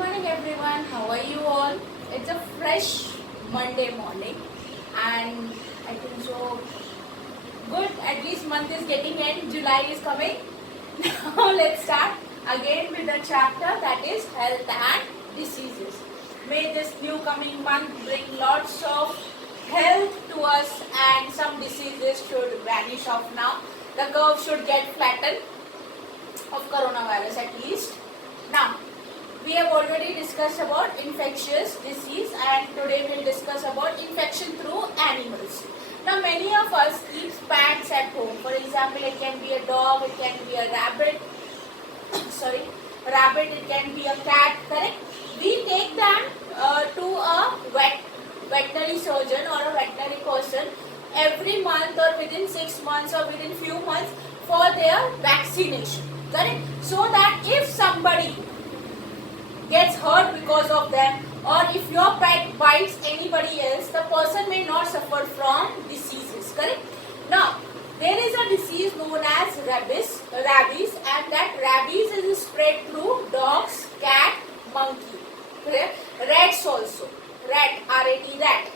morning everyone, how are you all? It's a fresh Monday morning and I think so good, at least month is getting end, July is coming. Now let's start again with the chapter that is health and diseases. May this new coming month bring lots of health to us and some diseases should vanish off now. The curve should get flattened of coronavirus at least. Now we have already discussed about infectious disease and today we will discuss about infection through animals. Now many of us keep pets at home. For example, it can be a dog, it can be a rabbit, it can be a cat, correct? We take them to a veterinary surgeon or a veterinary person every month or within 6 months or within few months for their vaccination, correct? So that if somebody gets hurt because of them or if your pet bites anybody else, the person may not suffer from diseases, correct? Now, there is a disease known as rabies and that rabies is spread through dogs, cat, monkey, correct? Rats also, R-A-T, rat,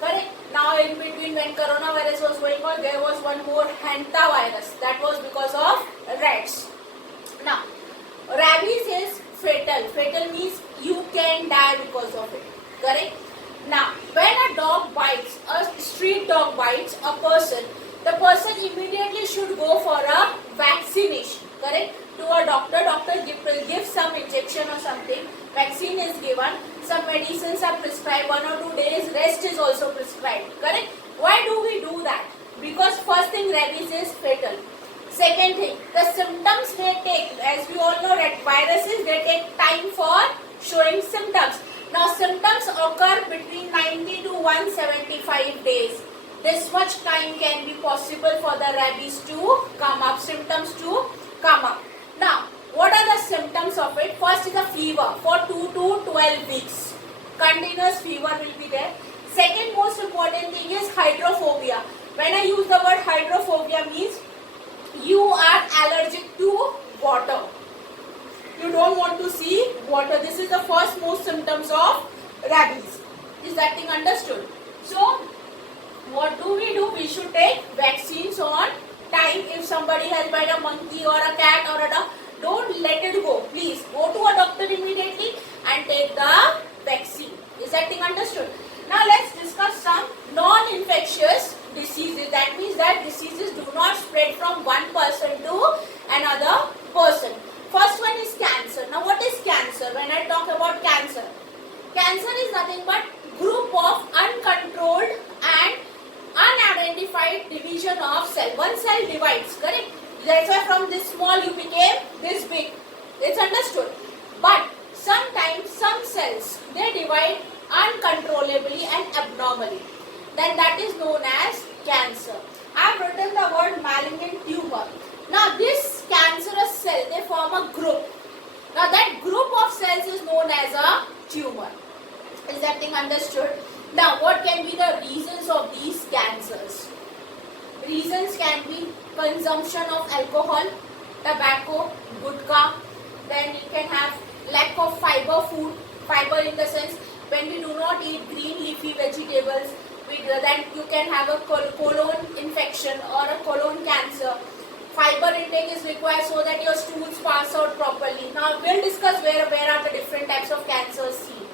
correct? Now in between when coronavirus was going on, there was one more hantavirus, that was because of rats. Now, rabies is fatal. Fatal means you can die because of it. Correct? Now, when a dog bites, a street dog bites a person, the person immediately should go for a vaccination. Correct? To a doctor. Doctor will give some injection or something. Vaccine is given. Some medicines are prescribed. 1 or 2 days rest is also prescribed. Correct? Why do we do that? Because first thing, rabies is fatal. Second thing, the symptoms may take, as we all know that viruses, they take time for showing symptoms. Now symptoms occur between 90 to 175 days. This much time can be possible for the rabies to come up, symptoms to come up. Now, what are the symptoms of it? First is a fever for 2 to 12 weeks. Continuous fever will be there. Second most important thing is hydrophobia. When I use the word hydrophobia means you are allergic to water. You don't want to see water. This is the first most symptoms of rabies. Is that thing understood? So, what do? We should take vaccines on time. If somebody has bite a monkey or a cat or a dog, don't let it go. Please go to a doctor immediately and take the vaccine. Is that thing understood? Now let's discuss some non-infectious diseases. That means that diseases do not spread from one person to another person. First one is cancer. Now what is cancer? When I talk about cancer, cancer is nothing but group of uncontrolled and unidentified division of cell. One cell divides, correct? That's why from this small you became this big. It's understood. But sometimes some cells, they divide uncontrollably and abnormally. Then that is known as cancer. I have written the word malignant tumor. Now this cancerous cell, they form a group. Now that group of cells is known as a tumor. Is that thing understood? Now what can be the reasons of these cancers? Reasons can be consumption of alcohol, tobacco, gutka. Then you can have lack of fiber food. Fiber in the sense when we do not eat green leafy vegetables, then you can have a colon infection or a colon cancer. Fiber intake is required so that your stools pass out properly. Now we'll discuss where are the different types of cancers seen.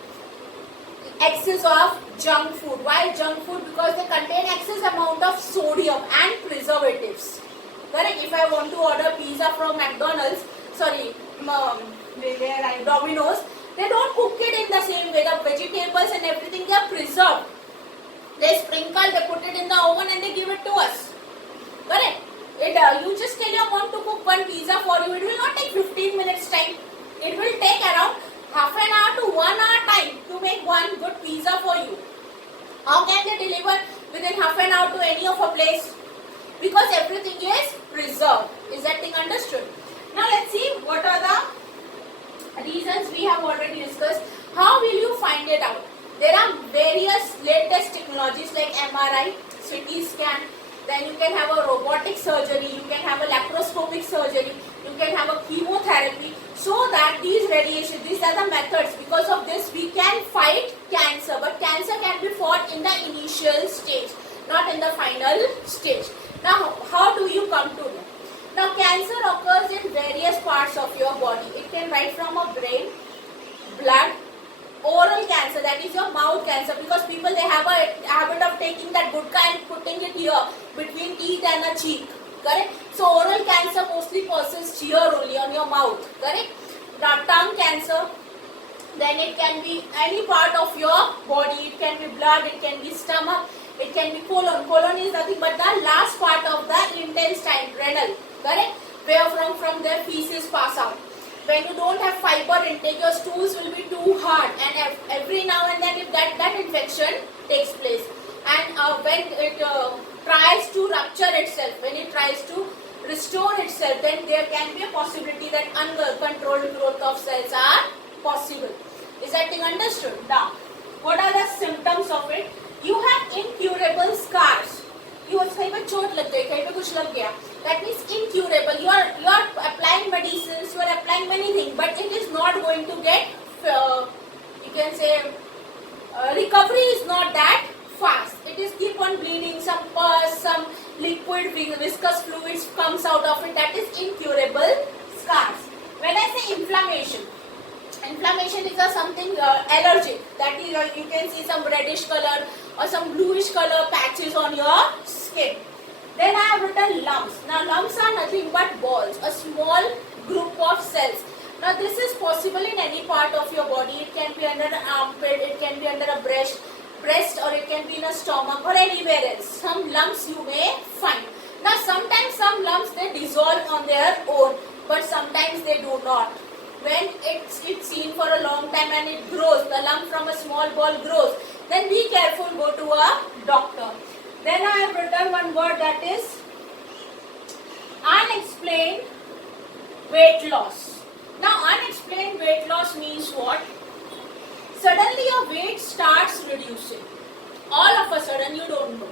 Excess of junk food. Why junk food? Because they contain excess amount of sodium and preservatives. Correct? If I want to order pizza from McDonald's, Domino's, they don't cook it in the same way. The vegetables and everything, they are preserved. They sprinkle, they put it in the oven and they give it to us. Correct? You just tell your mom to cook one pizza for you. It will not take 15 minutes time. It will take around half an hour to 1 hour time to make one good pizza for you. How can they deliver within half an hour to any of a place? Because everything is preserved. Is that thing understood? Now let's see what are the reasons we have already discussed. How will you find it out? There are various latest technologies like MRI, CT scan, then you can have a robotic surgery, you can have a laparoscopic surgery, you can have a chemotherapy. So that these radiation, these are the methods. Because of this, we can fight cancer. But cancer can be fought in the initial stage, not in the final stage. Now, how do you come to know? Now, cancer occurs in various parts of your body. It can right from a brain, blood, oral cancer, that is your mouth cancer, because people, they have a habit of taking that gudka and putting it here between teeth and a cheek, correct? So oral cancer mostly persists here only on your mouth, correct? Now tongue cancer, then it can be any part of your body. It can be blood, it can be stomach, it can be colon. Colon is nothing but the last part of the intestine, renal, correct? Where from their feces pass out. When you don't have fiber intake, your stools will be too hard, and every now and then if that infection takes place, and when it tries to rupture itself, when it tries to restore itself, then there can be a possibility that uncontrolled growth of cells are possible. Is that thing understood? Now, what are the symptoms of it? You have incurable scars. You कहीं पे चोट लग गई, कहीं पे कुछ लग गया. That means incurable. You are applying medicines, you are applying many things, but it is not going to get. You can say recovery is not that fast. It is keep on bleeding. Some pus, some liquid, viscous fluids comes out of it. That is incurable scars. When I say inflammation. Inflammation is something allergic. That is, you can see some reddish color or some bluish color patches on your skin. Then I have written lumps. Now lumps are nothing but balls, a small group of cells. Now this is possible in any part of your body. It can be under an armpit, it can be under a breast, or it can be in a stomach or anywhere else. Some lumps you may find. Now sometimes some lumps, they dissolve on their own, but sometimes they do not. When it's seen for a long time and it grows, the lump from a small ball grows, then be careful, go to a doctor. Then I have written one word, that is unexplained weight loss. Now unexplained weight loss means what? Suddenly your weight starts reducing. All of a sudden, you don't know.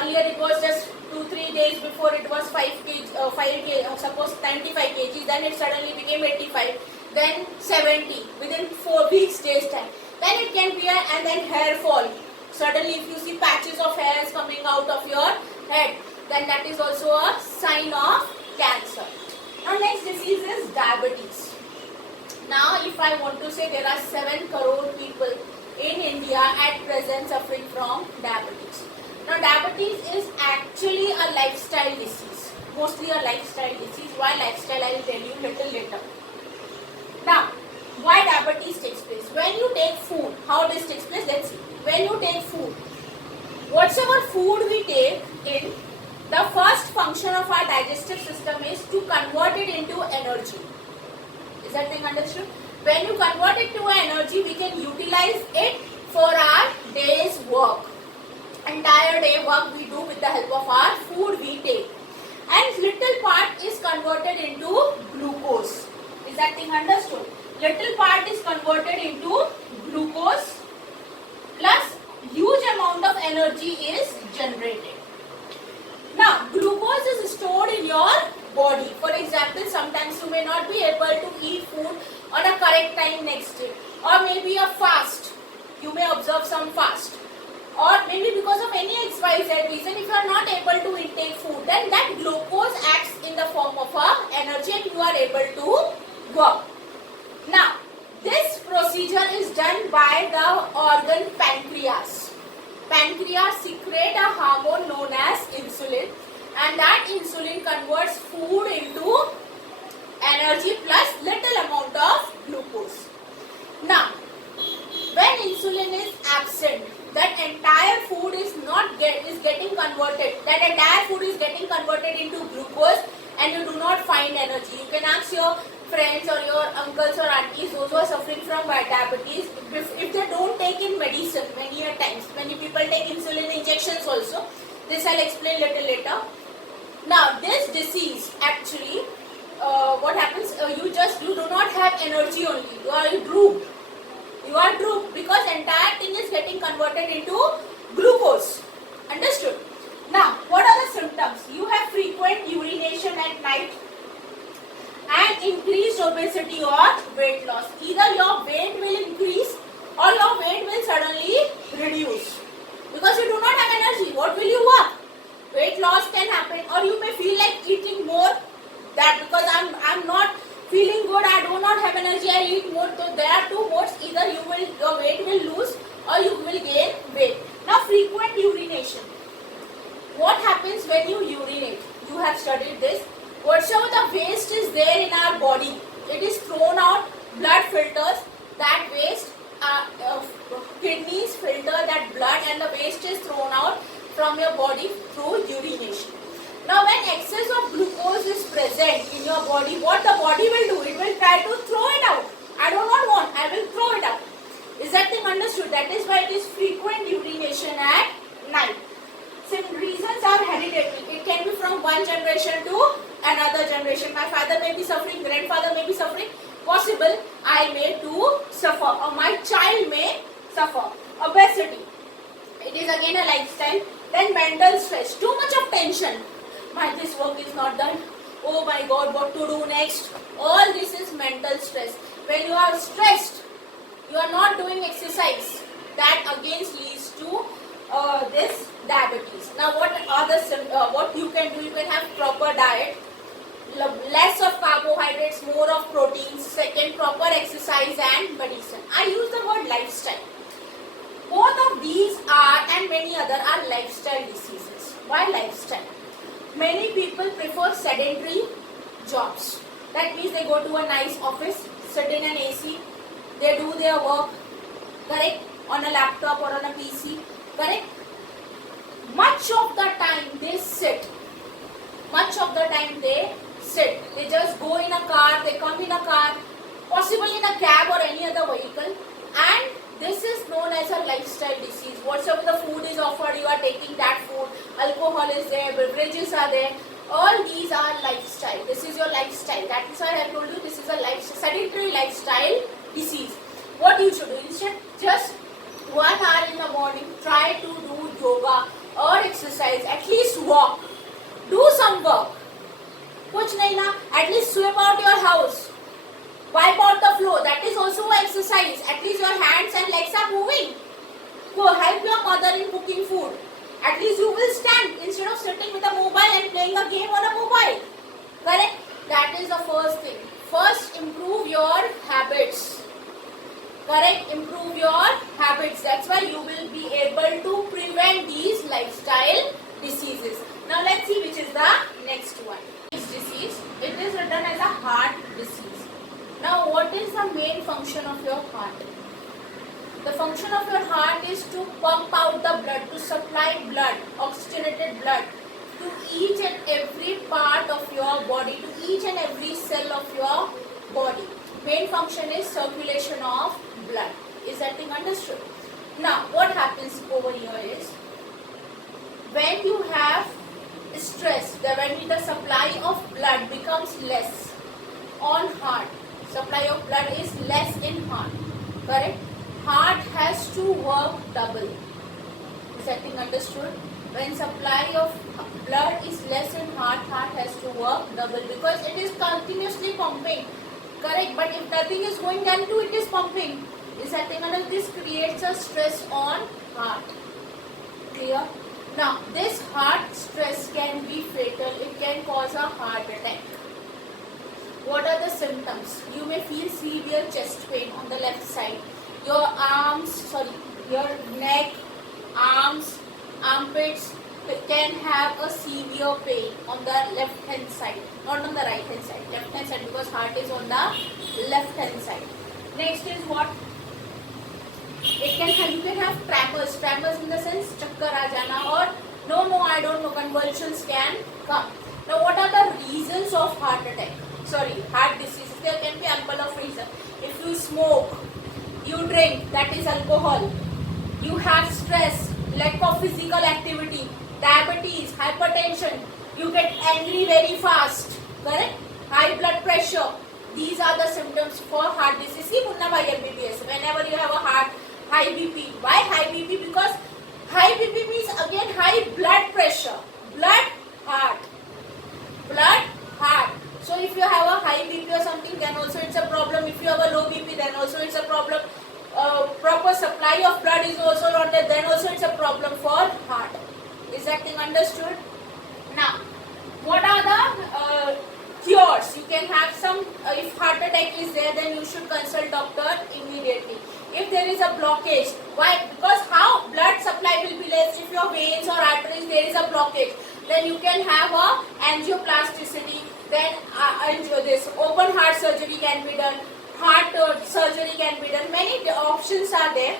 Earlier it was just 2-3 days before, it was 5 kg, suppose 95 kg, then it suddenly became 85, then 70 within 4 weeks days time. Then it can be and then hair fall. Suddenly if you see patches of hairs coming out of your head, then that is also a sign of cancer. Now next disease is diabetes. Now if I want to say, there are 7 crore people in India at present suffering from diabetes. Now diabetes is actually a lifestyle disease, mostly a lifestyle disease. Why lifestyle, I will tell you little later. Now, why diabetes takes place? When you take food, how this takes place, let's see. When you take food, whatever food we take in, the first function of our digestive system is to convert it into energy. Is that thing understood? When you convert it to energy, we can utilize it for our day's work. Entire day work we do with the help of our food we take. And little part is converted into glucose. Is that thing understood? Little part is converted into glucose, plus huge amount of energy is generated. Now, glucose is stored in your body. For example, sometimes you may not be able to eat food on a correct time next day, or maybe a fast. You may observe some fast, or maybe because of any XYZ reason, if you are not able to intake food, then that glucose acts in the form of energy and you are able to work. Now, this procedure is done by the organ pancreas. Pancreas secrete a hormone known as insulin, and that insulin converts food into energy plus little amount of glucose. Now, when insulin is absent, that entire food is getting converted. That entire food is getting converted into glucose, and you do not find energy. You can ask your friends or your uncles or aunties, those who are suffering from diabetes, if they don't take in medicine many a times. Many people take insulin injections also. This I'll explain little later. Now, this disease actually, what happens? You do not have energy only. You are drooped. You are drooped because entire thing is getting converted into glucose. Understood? Now, what are the symptoms? You have frequent urination at night. and increased obesity or weight loss. Either your weight will increase or your weight will suddenly reduce. Because you do not have energy, what will you work? Weight loss can happen, or you may feel like eating more. That because I'm not feeling good, I do not have energy, I eat more. So there are two modes. Either your weight will lose or you will gain weight. Now frequent urination. What happens when you urinate? You have studied this. Whatsoever the waste is there in our body, it is thrown out. Blood filters that waste. Kidneys filter that blood and the waste is thrown out from your body through urination. Now when excess of glucose is present in your body, what the body will do? It will try to throw it out. I do not want, I will throw it out. Is that thing understood? That is why it is frequent urination at night. Some reasons are hereditary. It can be from one generation to another generation. My father may be suffering, grandfather may be suffering. Possible I may too suffer, or my child may suffer. Obesity. It is again a lifestyle. Then mental stress. Too much of tension. This work is not done. Oh my God, what to do next? All this is mental stress. When you are stressed, you are not doing exercise. That again leads to this diabetes. Now what you can do? You can have proper diet, less of carbohydrates, more of proteins. Second, proper exercise and medicine. I use the word lifestyle. Both of these are, and many other are, lifestyle diseases. Why lifestyle? Many people prefer sedentary jobs. That means they go to a nice office, sit in an AC, they do their work, correct, on a laptop or on a PC, correct. Much of the time they sit. They just go in a car, they come in a car, possibly in a cab or any other vehicle, and this is known as a lifestyle disease. Whatsoever the food is offered, you are taking that food. Alcohol is there, beverages are there. All these are lifestyle. This is your lifestyle. That is why I told you this is a sedentary lifestyle disease. What you should do? Instead, just 1 hour in the morning, try to do yoga or exercise. At least walk. Do some work. Kuch nahi na. At least sweep out your house. Wipe out the floor. That is also an exercise. At least your hands and legs are moving. Go help your mother in cooking food. At least you will stand instead of sitting with a mobile and playing a game on a mobile. Correct? That is the first thing. First, improve your habits. Correct? Improve your habits. That's why you will be able to prevent these lifestyle diseases. Now let's see which is the next one. This disease, it is written as a heart disease. Now what is the main function of your heart? The function of your heart is to pump out the blood, to supply blood, oxygenated blood to each and every part of your body, to each and every cell of your body. Main function is circulation of blood. Is that thing understood? Now what happens over here is, when you have stress, when the supply of blood becomes less on heart, supply of blood is less in heart, correct? Heart has to work double. Is that thing understood? When supply of blood is less in heart, heart has to work double because it is continuously pumping, correct? But if nothing is going, then too it is pumping. Is that thing understood? This creates a stress on heart. Clear? Now this heart stress can be fatal. It can cause a heart attack. What are the symptoms? You may feel severe chest pain on the left side. Your your neck, arms, armpits can have a severe pain on the left hand side, not on the right hand side. Left hand side because heart is on the left hand side. Next is what? You can have tremors. Tremors in the sense chakkar aa jana, or no, I don't know, convulsions can come. Now what are the reasons of heart attack? Heart disease. There can be ample of reasons. If you smoke, you drink, that is alcohol. You have stress, lack of physical activity, diabetes, hypertension. You get angry very fast, correct? High blood pressure. These are the symptoms for heart disease. See Munna Bhai MBBS. Whenever you have a high BP. Why high BP? Because high BP means again high blood pressure. Blood, heart. So if you have a high BP, supply of blood is also not there, then also it's a problem for heart. Is that thing understood? Now, what are the cures? You can have some, if heart attack is there, then you should consult doctor immediately. If there is a blockage, why? Because how blood supply will be less if your veins or arteries there is a blockage. Then you can have a angioplasticity. Then this open heart surgery can be done. Heart surgery can be done. Many options are there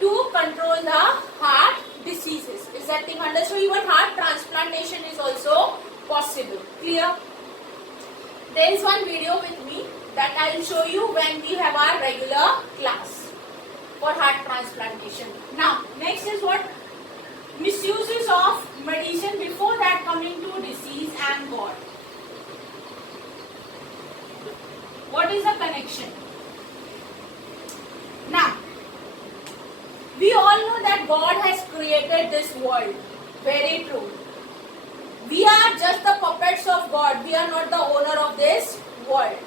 to control the heart diseases. Is that thing understood? Even heart transplantation is also possible. Clear? There is one video with me that I will show you when we have our regular class for heart transplantation. Now, next is what? Misuses of medicine. Before that, coming to disease and God. What is the connection? Now, we all know that God has created this world. Very true. We are just the puppets of God. We are not the owner of this world.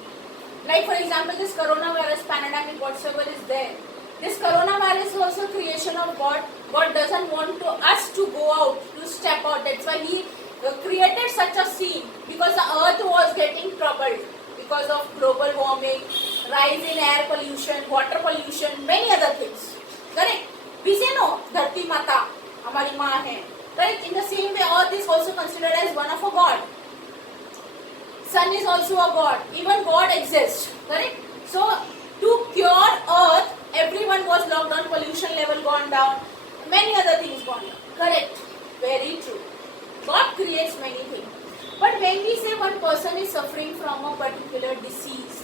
Like for example, this coronavirus pandemic, whatsoever is there. This coronavirus is also creation of God. God doesn't want us to go out, to step out. That's why He created such a scene, because the earth was getting troubled because of global warming, rise in air pollution, water pollution, many other things. Correct? We say no, Dharti Mata, Hamari Maa hai. Correct? In the same way, earth is also considered as one of a God. Sun is also a God. Even God exists. Correct? So, to cure earth, everyone was locked down, pollution level gone down, many other things gone down. Correct? Very true. God creates many things. But when we say one person is suffering from a particular disease,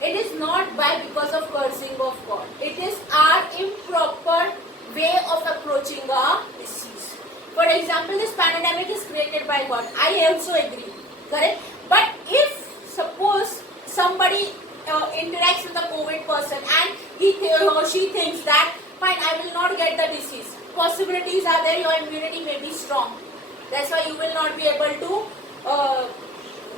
it is not because of cursing of God. It is our improper way of approaching a disease. For example, this pandemic is created by God. I also agree. Correct? But if suppose somebody interacts with a COVID person and he or she thinks that fine, I will not get the disease. Possibilities are there, your immunity may be strong. That's why you will not be able to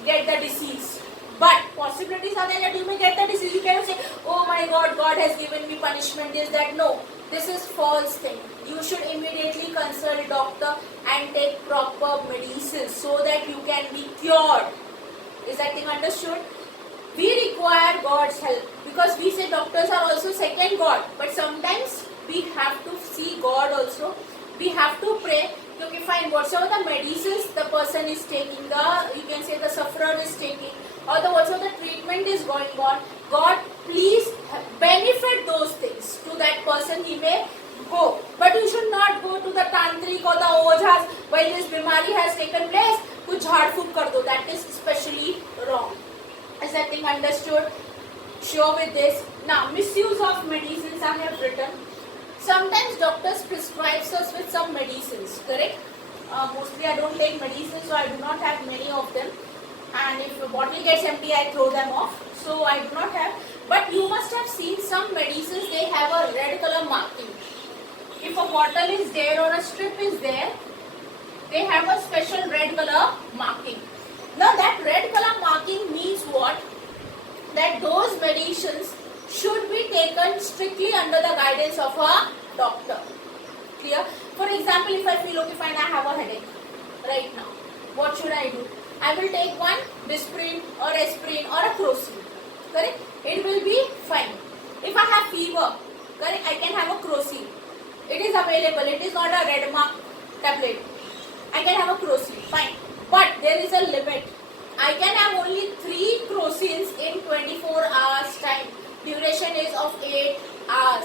get the disease. But possibilities are there that you may get the disease. You cannot say, oh my God, God has given me punishment. Is that? No, this is false thing. You should immediately consult doctor and take proper medicine so that you can be cured. Is that thing understood? We require God's help because we say doctors are also second God. But sometimes we have to see God also. We have to pray. Okay, fine, whatsoever the medicines the person is taking, you can say the sufferer is taking, or whatsoever the treatment is going on, God, please benefit those things to that person. He may go. But you should not go to the tantric or the ojhas while this bimari has taken place, kuch jhad phuk kar do. That is especially wrong. Is that thing understood? Sure with this. Now, misuse of medicines I have written. Sometimes doctors prescribe us with some medicines, correct? Mostly I don't take medicines, so I do not have many of them. And if a bottle gets empty, I throw them off. So I do not have. But you must have seen some medicines, they have a red color marking. If a bottle is there or a strip is there, they have a special red color marking. Now that red color marking means what? That those medicines should be taken strictly under the guidance of a doctor. Clear? For example, if I feel okay fine, I have a headache right now. What should I do? I will take one Bisprin or aspirin or a Crocin. Correct? It will be fine. If I have fever, correct, I can have a Crocin. It is available. It is not a red mark tablet. I can have a Crocin. Fine. But there is a limit. I can have only 3 Crocins in 24 hours time. Duration is of 8 hours.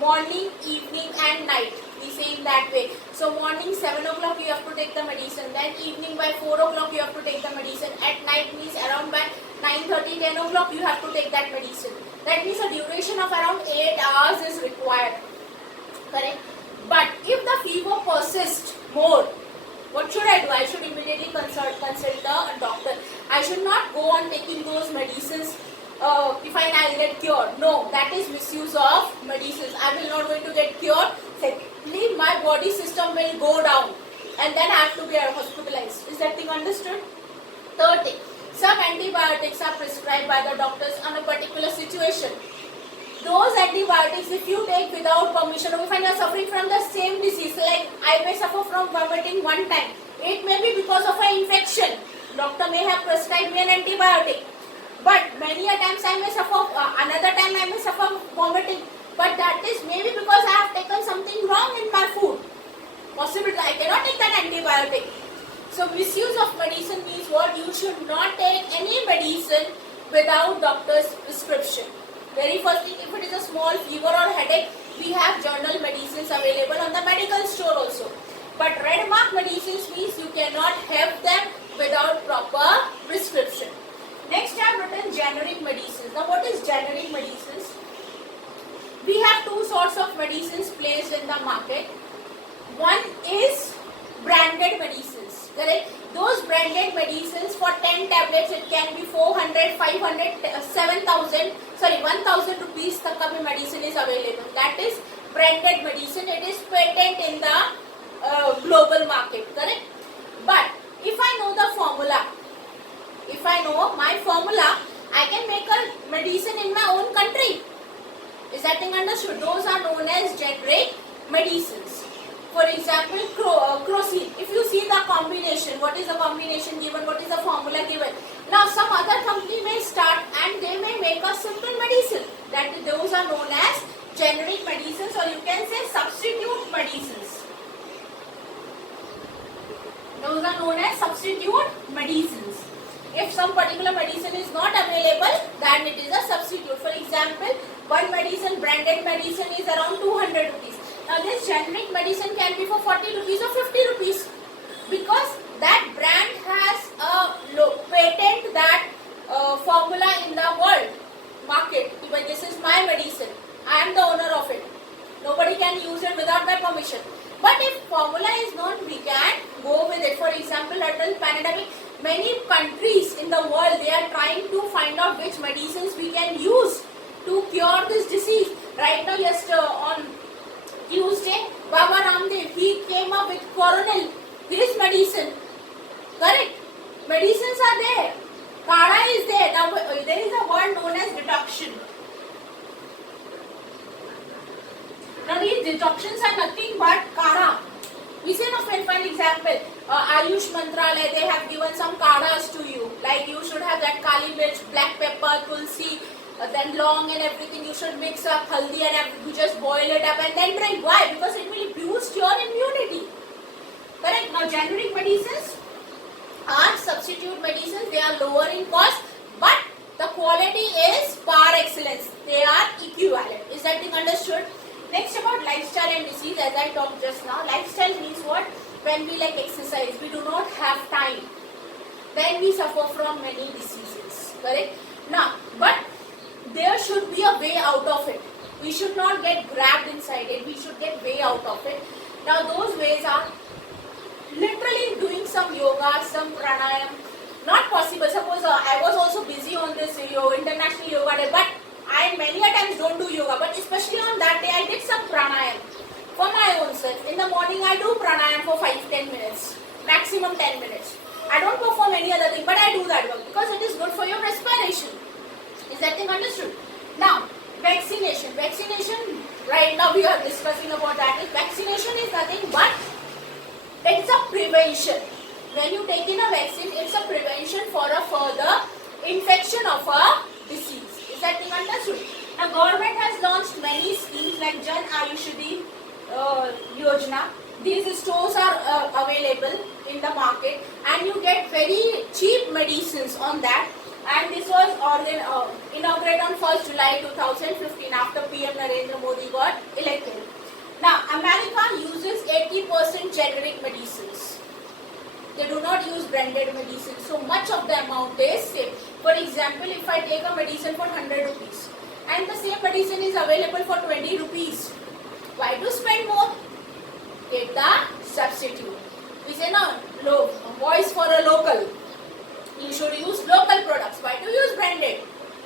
Morning, evening and night. We say in that way. So morning 7 o'clock you have to take the medicine. Then evening by 4 o'clock you have to take the medicine. At night means around by 9:30, 10 o'clock you have to take that medicine. That means a duration of around 8 hours is required. Correct? But if the fever persists more, what should I do? I should immediately consult a doctor. I should not go on taking those medicines if I'll get cured. No, that is misuse of medicines. I will not going to get cured. Secondly, my body system will go down and then I have to be hospitalized. Is that thing understood? Third thing, some antibiotics are prescribed by the doctors on a particular situation. those antibiotics, if you take without permission, or if you are suffering from the same disease, like I may suffer from vomiting one time, it may be because of an infection. Doctor may have prescribed me an antibiotic, but many a times I may suffer, another time I may suffer vomiting, but that is maybe because I have taken something wrong in my food. Possibly I cannot take that antibiotic. So misuse of medicine means what? You should not take any medicine without doctor's prescription. Very first thing, if it is a small fever or headache, we have general medicines available on the medical store also. But red mark medicines means you cannot have them without proper prescription. Next I have written generic medicines. Now what is generic medicines? We have two sorts of medicines placed in the market. One is branded medicines, correct? Those branded medicines, for 10 tablets it can be 400, 500, 7,000, sorry 1,000 rupees tak ka bhi medicine is available. That is branded medicine. It is patent in the global market, correct? But if I know the formula, if I know my formula, I can make a medicine in my own country. Is that thing understood? Those are known as generic medicines. For example, Crocin. If you see the combination, what is the combination given, what is the formula given. Now some other company may start and they may make a simple medicine. Those are known as generic medicines, or you can say substitute medicines. Those are known as substitute medicines. If some particular medicine is not available, then it is a substitute. For example, one medicine, branded medicine, is around 200 rupees. Now this generic medicine can be for 40 rupees or 50 rupees, because that brand has a patent that formula in the world market. This is my medicine. I am the owner of it. Nobody can use it without my permission. But if formula is known, we can go with it. For example, until pandemic, many countries in the world, they are trying to find out which medicines we can use to cure this disease. Right now, on Tuesday, Baba Ramdev, he came up with Coronel, his medicine. Correct? Medicines are there. Kada is there. Now, there is a word known as detoxion. Now, these detoxins are nothing but kada. We say, no, friend, for example, Ayush Mantralaya, they have given some kadas to you. Like you should have that kali mirch, black pepper, tulsi, then long and everything. You should mix up haldi and everything. You just boil it up and then drink. Why? Because it will boost your immunity. Correct? Now, generic medicines are substitute medicines. They are lower in cost, but the quality is par excellence. They are equivalent. Is that thing understood? Next, about lifestyle and disease, as I talked just now. Lifestyle means what? When we like exercise, we do not have time. Then we suffer from many diseases. Correct? Now, but there should be a way out of it. We should not get grabbed inside it. We should get way out of it. Now, those ways are literally doing some yoga, some pranayam. Not possible. Suppose I was also busy on this International Yoga Day, but I many a times don't do yoga, but especially on that day I did some pranayam for my own self. In the morning I do pranayam for 5-10 minutes, maximum 10 minutes. I don't perform any other thing, but I do that work because it is good for your respiration. Is that thing understood? Now, vaccination. Vaccination, right now we are discussing about that. Vaccination is nothing but it's a prevention. When you take in a vaccine, it's a prevention for a further infection of a disease. Is that thing understood? Now, government has launched many schemes like Jan Ayushdi Yojana. These stores are available in the market and you get very cheap medicines on that. And this was inaugurated on 1st July 2015 after PM Narendra Modi got elected. Now, America uses 80% generic medicines. They do not use branded medicine. So much of the amount is safe. For example, if I take a medicine for 100 rupees and the same medicine is available for 20 rupees, why to spend more? Get the substitute. We say no, voice for a local. You should use local products. Why to use branded?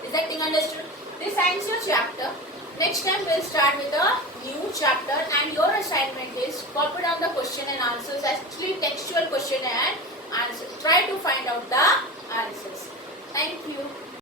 Is that thing understood? This ends your chapter. Next time we'll start with a new chapter and your assignment is copy down the question and answers, actually textual question and answers. Try to find out the answers. Thank you.